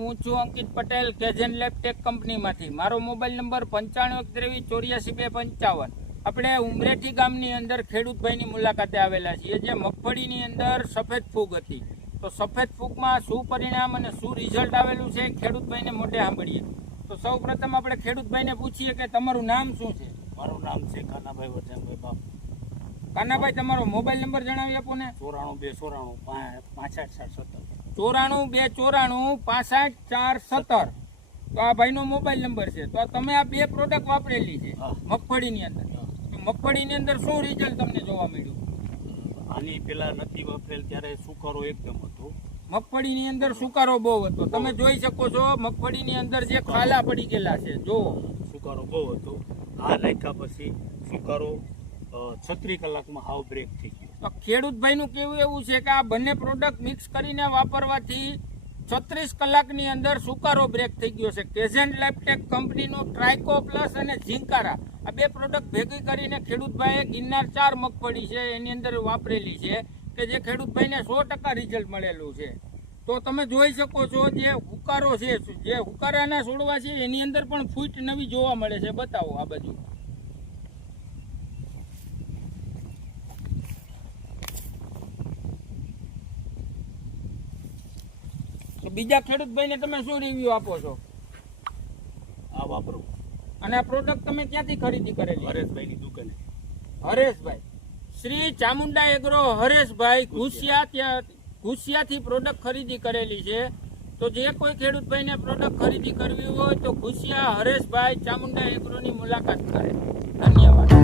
હું છું અંકિત પટેલ કેજન લેબટેક કંપનીમાંથી મારો મોબાઈલ નંબર પંચાણું ત્રેવીસ ચોર્યાસી બે પંચાવન. આપણે ઉમરેઠી ગામની અંદર ખેડૂતભાઈની મુલાકાતે આવેલા છીએ જે મગફળીની અંદર સફેદ ફૂગ હતી. તો સફેદ ફૂગમાં શું પરિણામ અને શું રિઝલ્ટ આવેલું છે ખેડૂતભાઈને મોઢે સાંભળીએ. તો સૌ પ્રથમ આપણે ખેડૂતભાઈને પૂછીએ કે તમારું નામ શું છે? મારું નામ છે કાનાભાઈ વરજાનભાઈ બાપ. કાનાભાઈ તમારો મોબાઈલ નંબર જણાવી આપો ને. ચોરાણું બે ચોરાણું પાંસઠ સાત સત્તર. ચોરાણું બે ચોરાણું પાસઠ ચાર સત્તર. તો આ ભાઈનો મોબાઈલ નંબર છે. તો તમે આ બે પ્રોડક્ટ વાપરેલી છે. મગફળીની અંદર. તો મગફળીની અંદર શું રિઝલ્ટ તમને જોવા મળ્યું? આની પેલા નથી વાપરેલ ત્યારે સુકારો એકદમ હતો. મગફળીની અંદર સુકારો બહુ હતો. તમે જોઈ શકો છો મગફળીની અંદર જે ખાલા પડી ગયેલા છે. જો સુકારો બહુ હતો. આ નાખ્યા પછી સુકારો છત્રીસ કલાકમાં હાવ બ્રેક થઈ ગયો. તો ખેડૂતભાઈનું કેવું એવું છે કે આ બંને પ્રોડક્ટ મિક્સ કરીને વાપરવાથી છત્રીસ કલાકની અંદર સુકારો બ્રેક થઈ ગયો છે. કેઝેન્ટ લેપટેક કંપનીનું ટ્રાઇકો પ્લસ અને ઝિંકારા આ બે પ્રોડક્ટ ભેગી કરીને ખેડૂતભાઈએ ગિરનાર ચાર મગફળી છે, એની અંદર વાપરેલી છે, કે જે ખેડૂતભાઈને સો ટકા રિઝલ્ટ મળેલું છે. તો તમે જોઈ શકો છો જે હુકારો છે, જે હુકારાના છોડવા છે, એની અંદર પણ ફૂટ નવી જોવા મળે છે. બતાવો આ બાજુ. બીજા ખેડૂતભાઈને તમે શું રિવ્યુ આપો છો? આ વાપરો. અને આ પ્રોડક્ટ તમે ક્યાંથી ખરીદી કરેલી? હરેશભાઈની દુકાને. હરેશભાઈ. શ્રી ચામુંડા એગ્રો હરેશભાઈ ઘુસિયા ત્યાં ઘુસિયાથી પ્રોડક્ટ ખરીદી કરેલી છે. તો જે કોઈ ખેડૂતભાઈને પ્રોડક્ટ ખરીદી કરવી હોય તો ઘુસિયા હરેશભાઈ ચામુંડા એગ્રોની મુલાકાત કરે. ધન્યવાદ.